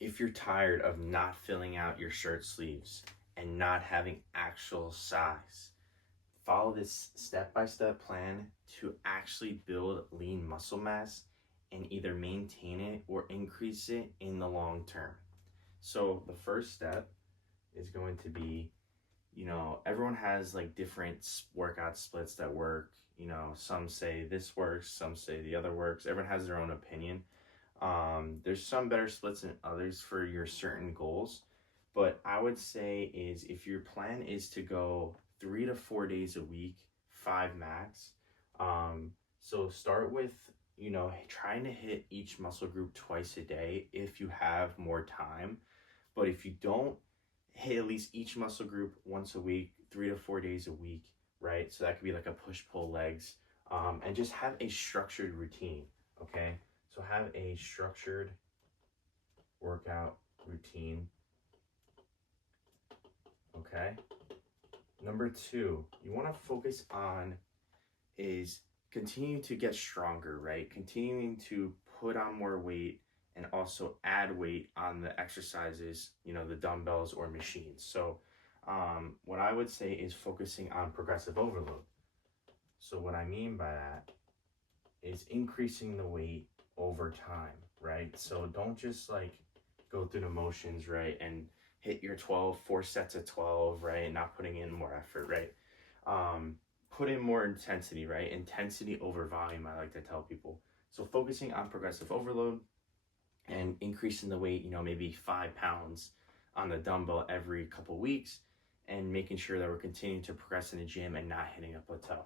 if you're tired of not filling out your shirt sleeves and not having actual size, follow this step-by-step plan to actually build lean muscle mass and either maintain it or increase it in the long term. So the first step is going to be, everyone has like different workout splits that work. Some say this works, some say the other works. Everyone has their own opinion. There's some better splits than others for your certain goals, but I would say is if your plan is to go 3 to 4 days a week, five max. So start with trying to hit each muscle group twice a day if you have more time. But if you don't, hit at least each muscle group once a week, 3 to 4 days a week, right? So that could be like a push pull legs, and just have a structured routine. Okay. So have a structured workout routine. Okay. Number two, you want to focus on is continuing to get stronger, right? Continuing to put on more weight and also add weight on the exercises, the dumbbells or machines. So what I would say is focusing on progressive overload. So what I mean by that is increasing the weight over time, right? So don't just like go through the motions, right? And hit your 4 sets of 12, right? Not putting in more effort, right? Put in more intensity, right? Intensity over volume, I like to tell people. So focusing on progressive overload and increasing the weight, maybe 5 pounds on the dumbbell every couple weeks, and making sure that we're continuing to progress in the gym and not hitting a plateau.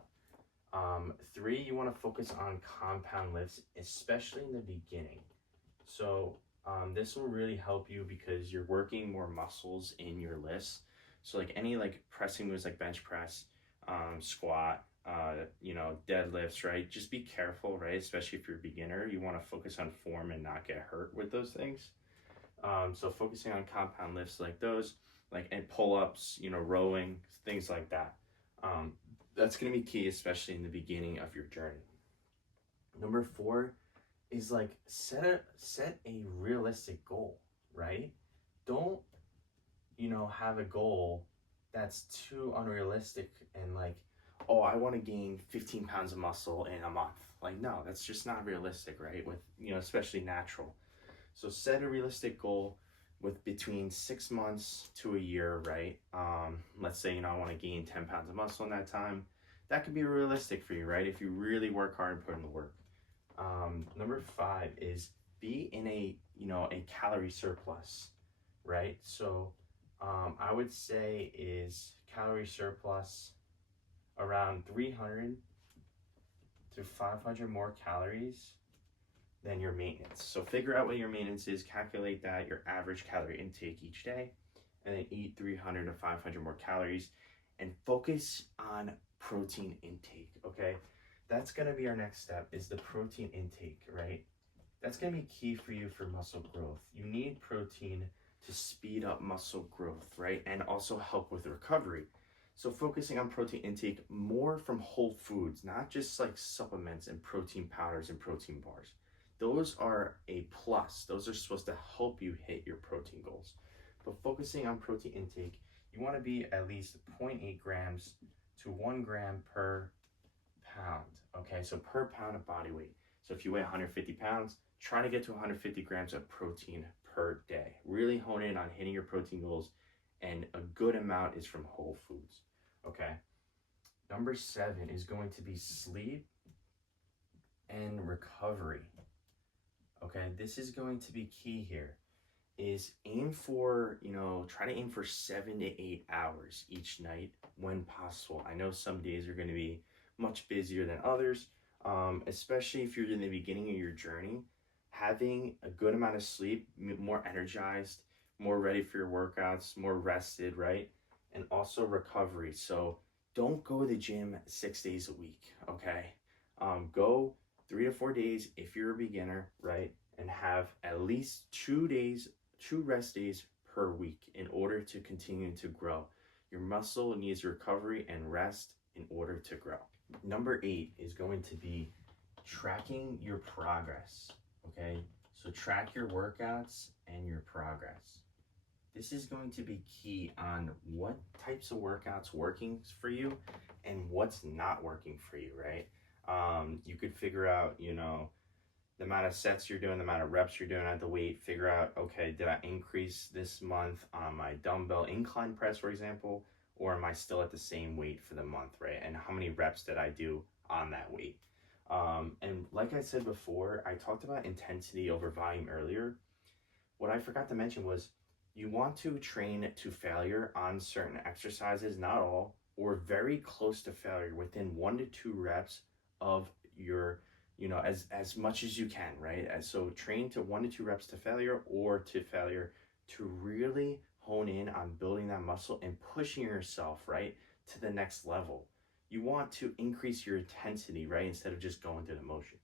Three, you want to focus on compound lifts, especially in the beginning. So this will really help you because you're working more muscles in your lifts. So like any like pressing moves like bench press, squat, deadlifts, right? Just be careful, right? Especially if you're a beginner, you want to focus on form and not get hurt with those things. So focusing on compound lifts like those, like and pull-ups, rowing, things like that. That's going to be key, especially in the beginning of your journey. Number four is like set a realistic goal, right? Don't have a goal that's too unrealistic and like, oh, I want to gain 15 pounds of muscle in a month. Like, no, that's just not realistic, right? With especially natural. So set a realistic goal with between 6 months to a year, right? Let's say I want to gain 10 pounds of muscle in that time. That could be realistic for you, right? If you really work hard and put in the work. Number five is be in a calorie surplus, right? So I would say is calorie surplus around 300 to 500 more calories than your maintenance. So figure out what your maintenance is, calculate that, your average calorie intake each day, and then eat 300 to 500 more calories and focus on protein intake, okay? That's gonna be our next step is the protein intake, right? That's gonna be key for you for muscle growth. You need protein to speed up muscle growth, right? And also help with recovery. So focusing on protein intake more from whole foods, not just like supplements and protein powders and protein bars. Those are a plus. Those are supposed to help you hit your protein goals. But focusing on protein intake, you want to be at least 0.8 grams to 1 gram per pound. Okay, so per pound of body weight. So if you weigh 150 pounds, try to get to 150 grams of protein per day. Really hone in on hitting your protein goals, and a good amount is from whole foods. Okay. Number 7 is going to be sleep and recovery. Okay, this is going to be key here. Is aim for, try to aim for 7 to 8 hours each night when possible. I know some days are going to be much busier than others, especially if you're in the beginning of your journey. Having a good amount of sleep, more energized, more ready for your workouts, more rested, right? And also recovery. So don't go to the gym 6 days a week, okay? Go 3 to 4 days if you're a beginner, right? And have at least 2 rest days per week in order to continue to grow. Your muscle needs recovery and rest in order to grow. Number 8 is going to be tracking your progress, okay? So track your workouts and your progress. This is going to be key on what types of workouts working for you and what's not working for you, right? You could figure out, the amount of sets you're doing, the amount of reps you're doing at the weight, figure out, okay, did I increase this month on my dumbbell incline press, for example, or am I still at the same weight for the month, right? And how many reps did I do on that weight? And like I said before, I talked about intensity over volume earlier. What I forgot to mention was you want to train to failure on certain exercises, not all, or very close to failure within 1 to 2 reps of your, as much as you can, right? So train to 1 to 2 reps to failure or to failure to really hone in on building that muscle and pushing yourself, right, to the next level. You want to increase your intensity, right, instead of just going through the motion.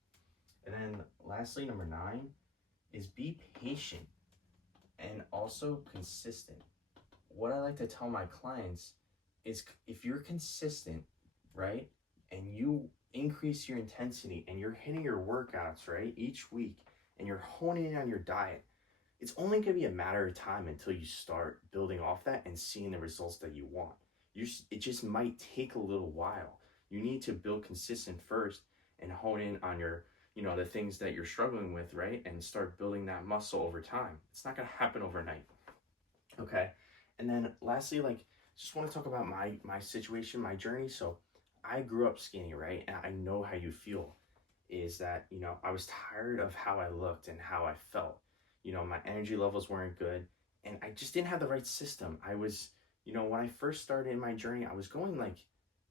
And then lastly, number 9 is be patient and also consistent. What I like to tell my clients is if you're consistent, right, and you increase your intensity and you're hitting your workouts, right, each week, and you're honing in on your diet, it's only going to be a matter of time until you start building off that and seeing the results that you want. It just might take a little while. You need to build consistent first and hone in on your, the things that you're struggling with, right? And start building that muscle over time. It's not going to happen overnight. Okay. And then lastly, just want to talk about my situation, my journey. So I grew up skinny, right? And I know how you feel is that, I was tired of how I looked and how I felt. My energy levels weren't good and I just didn't have the right system. I was, when I first started in my journey, I was going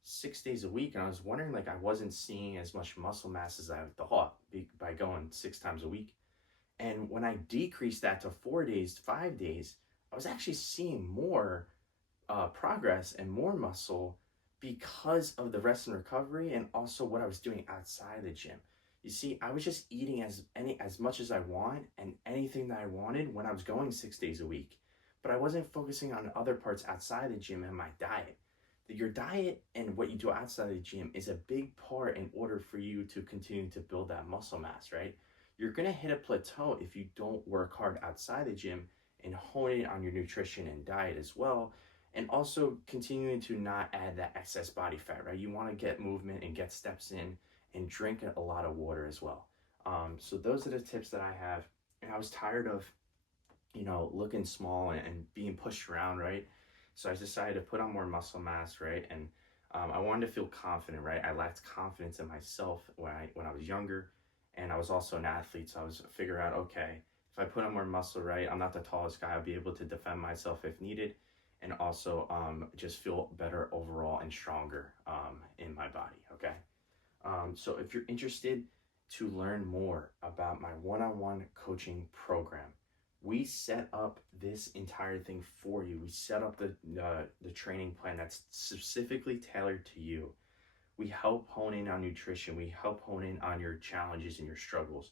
6 days a week and I was wondering I wasn't seeing as much muscle mass as I thought by going 6 times a week. And when I decreased that to 4 days, 5 days, I was actually seeing more progress and more muscle because of the rest and recovery and also what I was doing outside the gym. You see, I was just eating as much as I want and anything that I wanted when I was going 6 days a week. But I wasn't focusing on other parts outside the gym and my diet. Your diet and what you do outside the gym is a big part in order for you to continue to build that muscle mass, right? You're gonna hit a plateau if you don't work hard outside the gym and hone in on your nutrition and diet as well. And also continuing to not add that excess body fat, right? You wanna get movement and get steps in and drink a lot of water as well. So those are the tips that I have. And I was tired of, looking small and being pushed around, right? So I decided to put on more muscle mass, right? And I wanted to feel confident, right? I lacked confidence in myself when I was younger, and I was also an athlete. So I was figuring out, okay, if I put on more muscle, right, I'm not the tallest guy. I'll be able to defend myself if needed, and also just feel better overall and stronger in my body. Okay. So if you're interested to learn more about my one-on-one coaching program, we set up this entire thing for you. We set up the training plan that's specifically tailored to you. We help hone in on nutrition. We help hone in on your challenges and your struggles.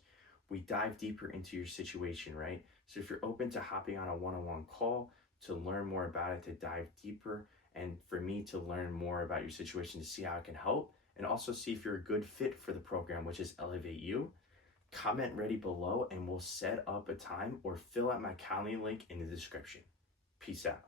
We dive deeper into your situation, right? So if you're open to hopping on a one-on-one call to learn more about it, to dive deeper, and for me to learn more about your situation to see how I can help, and also see if you're a good fit for the program, which is Elevate You, comment ready below and we'll set up a time or fill out my Calendly link in the description. Peace out.